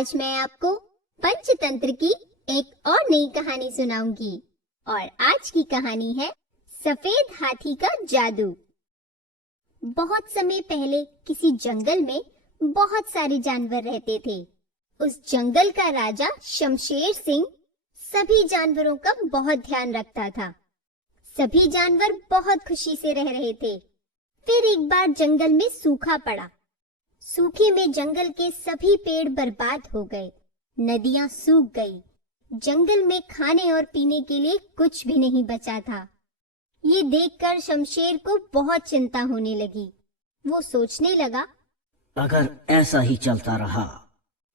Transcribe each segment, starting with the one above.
आज मैं आपको पंचतंत्र की एक और नई कहानी सुनाऊंगी और आज की कहानी है सफेद हाथी का जादू। बहुत समय पहले किसी जंगल में बहुत सारे जानवर रहते थे। उस जंगल का राजा शमशेर सिंह सभी जानवरों का बहुत ध्यान रखता था। सभी जानवर बहुत खुशी से रह रहे थे। फिर एक बार जंगल में सूखा पड़ा। सूखे में जंगल के सभी पेड़ बर्बाद हो गए, नदियां सूख गई, जंगल में खाने और पीने के लिए कुछ भी नहीं बचा था। ये देखकर शमशेर को बहुत चिंता होने लगी। वो सोचने लगा, अगर ऐसा ही चलता रहा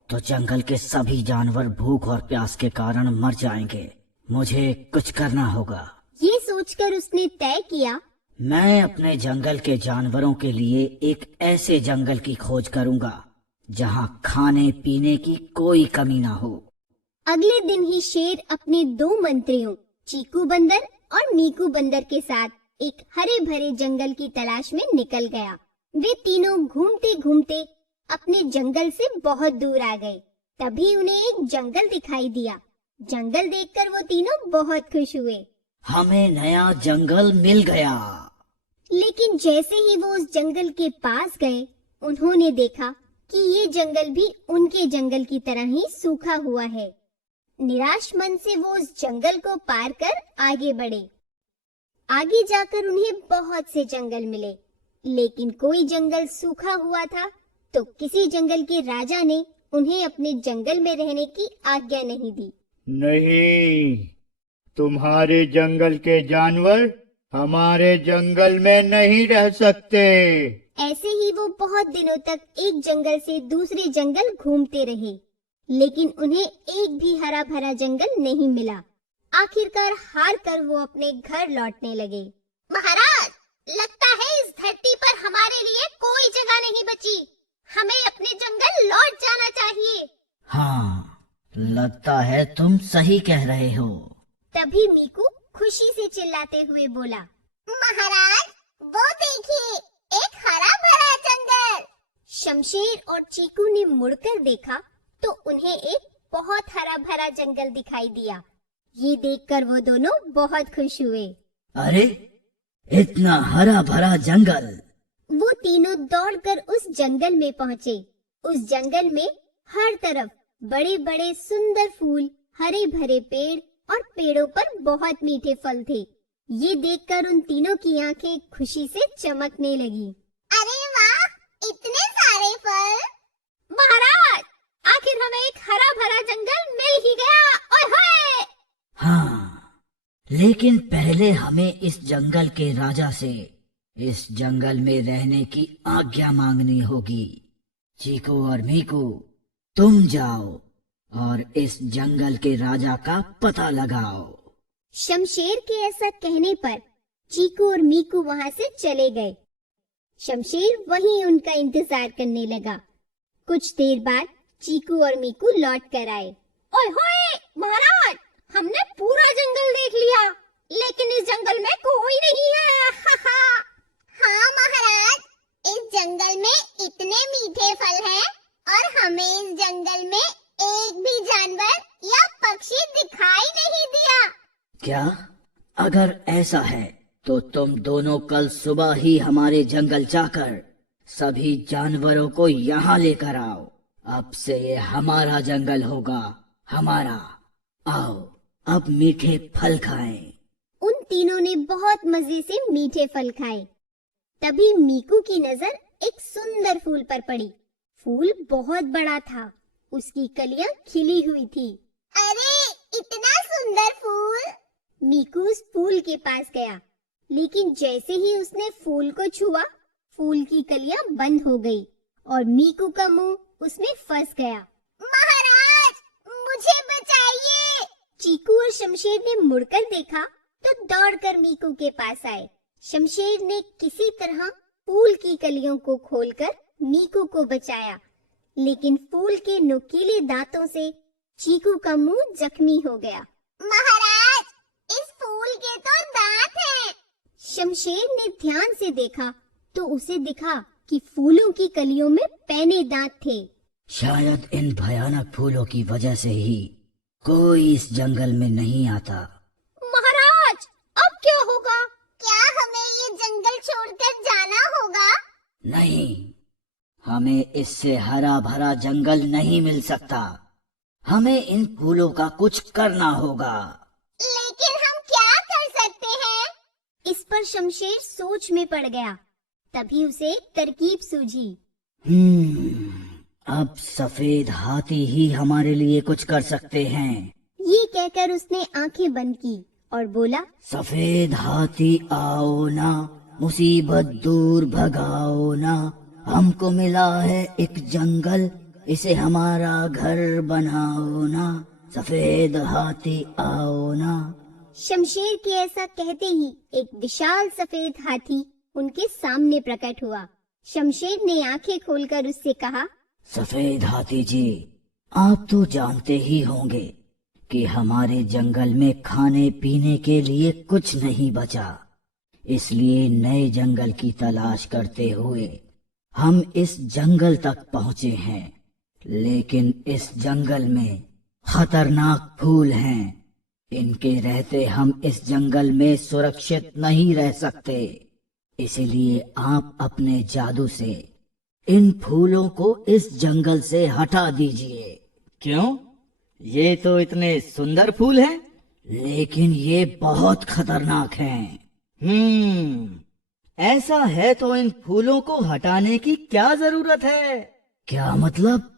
तो जंगल के सभी जानवर भूख और प्यास के कारण मर जाएंगे। मुझे कुछ करना होगा। ये सोचकर उसने तय किया, मैं अपने जंगल के जानवरों के लिए एक ऐसे जंगल की खोज करूंगा जहां खाने पीने की कोई कमी ना हो। अगले दिन ही शेर अपने 2 मंत्रियों चीकू बंदर और मीकू बंदर के साथ एक हरे भरे जंगल की तलाश में निकल गया। वे तीनों घूमते घूमते अपने जंगल से बहुत दूर आ गए। तभी उन्हें एक जंगल दिखाई दिया। जंगल देखकर वो तीनों बहुत खुश हुए। हमें नया जंगल मिल गया। लेकिन जैसे ही वो उस जंगल के पास गए, उन्होंने देखा कि ये जंगल भी उनके जंगल की तरह ही सूखा हुआ है। निराश मन से वो उस जंगल को पार कर आगे बढ़े। आगे जाकर उन्हें बहुत से जंगल मिले, लेकिन कोई जंगल सूखा हुआ था तो किसी जंगल के राजा ने उन्हें अपने जंगल में रहने की आज्ञा नहीं दी। नहीं, तुम्हारे जंगल के जानवर हमारे जंगल में नहीं रह सकते। ऐसे ही वो बहुत दिनों तक एक जंगल से दूसरे जंगल घूमते रहे, लेकिन उन्हें एक भी हरा भरा जंगल नहीं मिला। आखिरकार हार कर वो अपने घर लौटने लगे। महाराज, लगता है इस धरती पर हमारे लिए कोई जगह नहीं बची। हमें अपने जंगल लौट जाना चाहिए। हाँ, लगता है तुम सही कह रहे हो। तभी मीकू खुशी से चिल्लाते हुए बोला, महाराज, वो देखिए, एक हरा भरा जंगल। शमशेर और चीकू ने मुड़कर देखा तो उन्हें एक बहुत हरा भरा जंगल दिखाई दिया। ये देखकर वो दोनों बहुत खुश हुए। अरे, इतना हरा भरा जंगल! वो तीनों दौड़कर उस जंगल में पहुँचे। उस जंगल में हर तरफ बड़े बड़े सुंदर फूल, हरे भरे पेड़ और पेड़ों पर बहुत मीठे फल थे। ये देखकर उन तीनों की आंखें खुशी से चमकने लगी। अरे वाह, इतने सारे फल! महाराज, आखिर हमें एक हरा भरा जंगल मिल ही गया। ओए होए! हाँ, लेकिन पहले हमें इस जंगल के राजा से इस जंगल में रहने की आज्ञा मांगनी होगी। चीकू और मीकू, तुम जाओ और इस जंगल के राजा का पता लगाओ। शमशेर के ऐसा कहने पर चीकू और मीकू वहां से चले गए। शमशेर वहीं उनका इंतजार करने लगा। कुछ देर बाद चीकू और मीकू लौट कर आए। ओए होए, महाराज, हमने पूरा जंगल देख लिया, लेकिन इस जंगल में कोई नहीं है। हाँ महाराज, इस जंगल में इतने मीठे फल हैं और हमें इस जंगल में एक भी जानवर या पक्षी दिखाई नहीं दिया। क्या? अगर ऐसा है तो तुम दोनों कल सुबह ही हमारे जंगल जाकर सभी जानवरों को यहाँ लेकर आओ। अब से ये हमारा जंगल होगा, हमारा। आओ, अब मीठे फल खाएं। उन तीनों ने बहुत मजे से मीठे फल खाए। तभी मीकू की नजर एक सुंदर फूल पर पड़ी। फूल बहुत बड़ा था, उसकी कलियां खिली हुई थी। अरे, इतना सुंदर फूल! मीकू उस फूल के पास गया, लेकिन जैसे ही उसने फूल को छुआ, फूल की कलियां बंद हो गई और मीकू का मुंह उसमें फंस गया। महाराज, मुझे बचाइए! चीकू और शमशेर ने मुड़कर देखा तो दौड़कर मीकू के पास आए। शमशेर ने किसी तरह फूल की कलियों को खोलकर मीकू को बचाया, लेकिन फूल के नुकीले दांतों से चीकू का मुंह जख्मी हो गया। महाराज, इस फूल के तो दांत हैं। शमशेर ने ध्यान से देखा तो उसे दिखा कि फूलों की कलियों में पैने दांत थे। शायद इन भयानक फूलों की वजह से ही कोई इस जंगल में नहीं आता। महाराज, अब क्या होगा? क्या हमें ये जंगल छोड़कर जाना होगा? नहीं, हमें इससे हरा भरा जंगल नहीं मिल सकता। हमें इन फूलों का कुछ करना होगा। लेकिन हम क्या कर सकते हैं? इस पर शमशेर सोच में पड़ गया। तभी उसे एक तरकीब सूझी। अब सफेद हाथी ही हमारे लिए कुछ कर सकते हैं। ये कहकर उसने आंखें बंद की और बोला, सफेद हाथी आओ ना, मुसीबत दूर भगाओ ना। हमको मिला है एक जंगल, इसे हमारा घर बनाओ ना। सफेद हाथी आओ ना। शमशेर के ऐसा कहते ही एक विशाल सफेद हाथी उनके सामने प्रकट हुआ। शमशेर ने आंखें खोलकर उससे कहा, सफेद हाथी जी, आप तो जानते ही होंगे कि हमारे जंगल में खाने पीने के लिए कुछ नहीं बचा। इसलिए नए जंगल की तलाश करते हुए हम इस जंगल तक पहुँचे हैं। लेकिन इस जंगल में खतरनाक फूल हैं। इनके रहते हम इस जंगल में सुरक्षित नहीं रह सकते। इसलिए आप अपने जादू से इन फूलों को इस जंगल से हटा दीजिए। क्यों? ये तो इतने सुंदर फूल हैं। लेकिन ये बहुत खतरनाक हैं। ऐसा है तो इन फूलों को हटाने की क्या जरूरत है? क्या मतलब?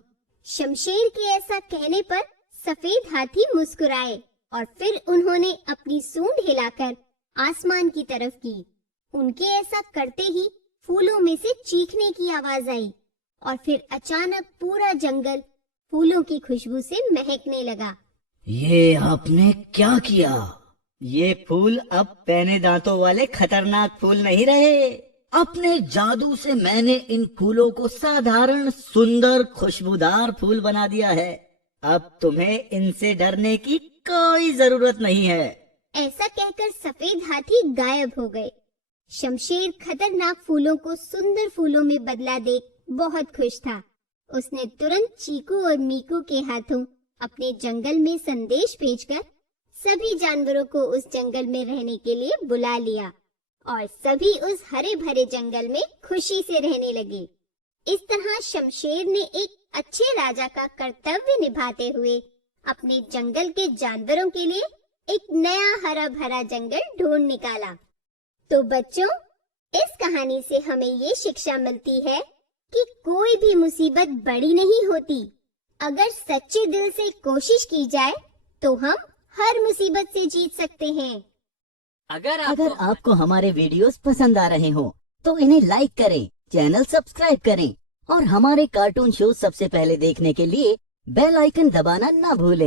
शमशेर के ऐसा कहने पर सफेद हाथी मुस्कुराए और फिर उन्होंने अपनी सूंड हिलाकर आसमान की तरफ की। उनके ऐसा करते ही फूलों में से चीखने की आवाज आई और फिर अचानक पूरा जंगल फूलों की खुशबू से महकने लगा। ये आपने क्या किया? ये फूल अब पैने दांतों वाले खतरनाक फूल नहीं रहे। अपने जादू से मैंने इन फूलों को साधारण सुंदर खुशबूदार फूल बना दिया है। अब तुम्हें इनसे डरने की कोई जरूरत नहीं है। ऐसा कहकर सफेद हाथी गायब हो गए। शमशेर खतरनाक फूलों को सुंदर फूलों में बदला देख बहुत खुश था। उसने तुरंत चीकू और मीकू के हाथों अपने जंगल में संदेश भेजकर सभी जानवरों को उस जंगल में रहने के लिए बुला लिया और सभी उस हरे भरे जंगल में खुशी से रहने लगे। इस तरह शमशेर ने एक अच्छे राजा का कर्तव्य निभाते हुए अपने जंगल के जानवरों के लिए एक नया हरा भरा जंगल ढूंढ निकाला। तो बच्चों, इस कहानी से हमें ये शिक्षा मिलती है कि कोई भी मुसीबत बड़ी नहीं होती। अगर सच्चे दिल से कोशिश की जाए तो हम हर मुसीबत से जीत सकते हैं। अगर आपको हमारे वीडियोस पसंद आ रहे हो तो इन्हें लाइक करें, चैनल सब्सक्राइब करें और हमारे कार्टून शो सबसे पहले देखने के लिए बेल आइकन दबाना ना भूलें।